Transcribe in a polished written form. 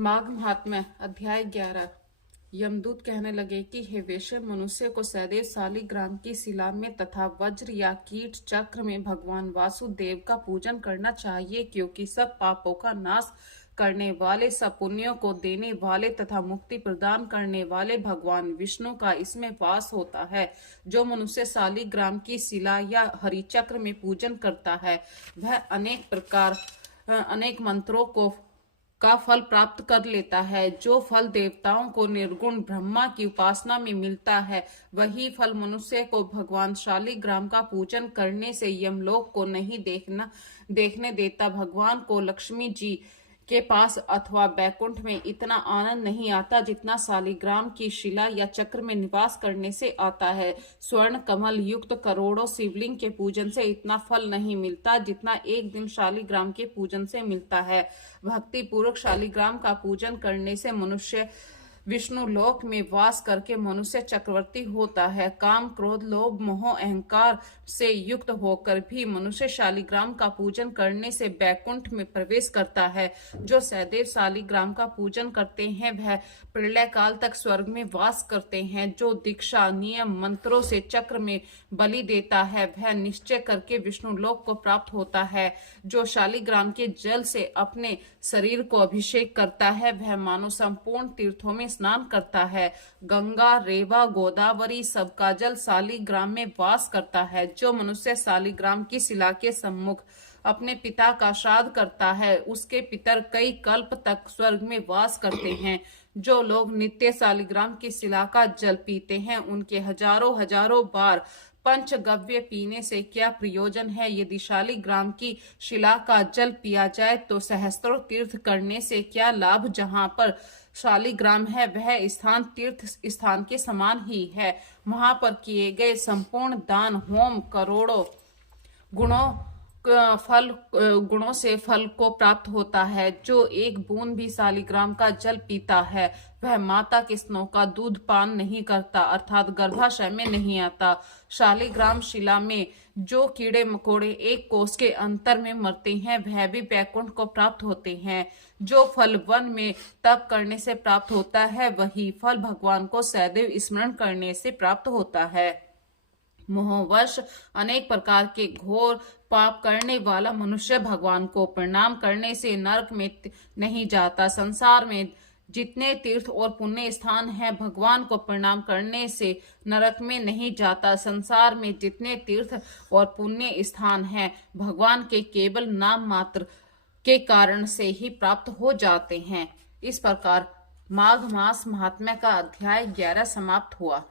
माघ महात्म्य अध्याय 11। यमदूत कहने लगे कि हे वैश्य, मनुष्य को सदैव शालिग्राम की शिला में तथा वज्र या कीट चक्र में भगवान वासुदेव का पूजन करना चाहिए, क्योंकि सब पापों का नाश करने वाले, सब पुण्यों को देने वाले तथा मुक्ति प्रदान करने वाले भगवान विष्णु का इसमें वास होता है। जो मनुष्य शालिग्राम की शिला या हरिचक्र में पूजन करता है, वह अनेक मंत्रों का फल प्राप्त कर लेता है। जो फल देवताओं को निर्गुण ब्रह्मा की उपासना में मिलता है, वही फल मनुष्य को भगवान शालिग्राम का पूजन करने से यमलोक को नहीं देखने देता। भगवान को लक्ष्मी जी के पास अथवा बैकुंठ में इतना आनंद नहीं आता जितना शालिग्राम की शिला या चक्र में निवास करने से आता है। स्वर्ण कमल युक्त करोड़ों शिवलिंग के पूजन से इतना फल नहीं मिलता जितना एक दिन शालिग्राम के पूजन से मिलता है। भक्ति पूर्वक शालिग्राम का पूजन करने से मनुष्य विष्णु लोक में वास करके मनुष्य चक्रवर्ती होता है। काम, क्रोध, लोभ, मोह, अहंकार से युक्त होकर भी मनुष्य शालिग्राम का पूजन करने से बैकुंठ में प्रवेश करता है। जो सदैव शालिग्राम का पूजन करते हैं, वह प्रलय काल तक स्वर्ग में वास करते हैं। जो दीक्षा, नियम, मंत्रों से चक्र में बलि देता है, वह निश्चय करके विष्णु लोक को प्राप्त होता है। जो शालिग्राम के जल से अपने शरीर को अभिषेक करता है, वह मानो संपूर्ण तीर्थों में स्नान करता है। गंगा, रेवा, गोदावरी सबका जल शालिग्राम में वास करता है। जो मनुष्य शालिग्राम की शिला के सम्मुख अपने पिता का श्राद्ध करता है, उसके पितर कई कल्प तक स्वर्ग में वास करते हैं। जो लोग नित्य शालिग्राम की शिला का जल पीते हैं, उनके हजारों बार पंचगव्य पीने से क्या प्रयोजन है। यदि शालिग्राम की शिला का जल पिया जाए तो सहस्त्रों तीर्थ करने से क्या लाभ। जहाँ पर शालिग्राम है, वह स्थान तीर्थ स्थान के समान ही है। वहां पर किए गए संपूर्ण दान, होम करोड़ों गुणों से फल को प्राप्त होता है। जो एक बूंद भी शालिग्राम का जल पीता है, वह माता के स्तनों का दूध पान नहीं करता, अर्थात गर्भाशय में नहीं आता। शालिग्राम शिला में जो कीड़े मकोड़े एक कोस के अंतर में मरते हैं, वह भी बैकुंठ को प्राप्त होते हैं। जो फल वन में तप करने से प्राप्त होता है, वही फल भगवान को सदैव स्मरण करने से प्राप्त होता है। मोहवश अनेक प्रकार के घोर पाप करने वाला मनुष्य भगवान को प्रणाम करने से नरक में नहीं जाता। संसार में जितने तीर्थ और पुण्य स्थान हैं, भगवान को प्रणाम करने से नरक में नहीं जाता। संसार में जितने तीर्थ और पुण्य स्थान हैं, भगवान के केवल नाम मात्र के कारण से ही प्राप्त हो जाते हैं। इस प्रकार माघ मास महात्म्य का अध्याय 11 समाप्त हुआ।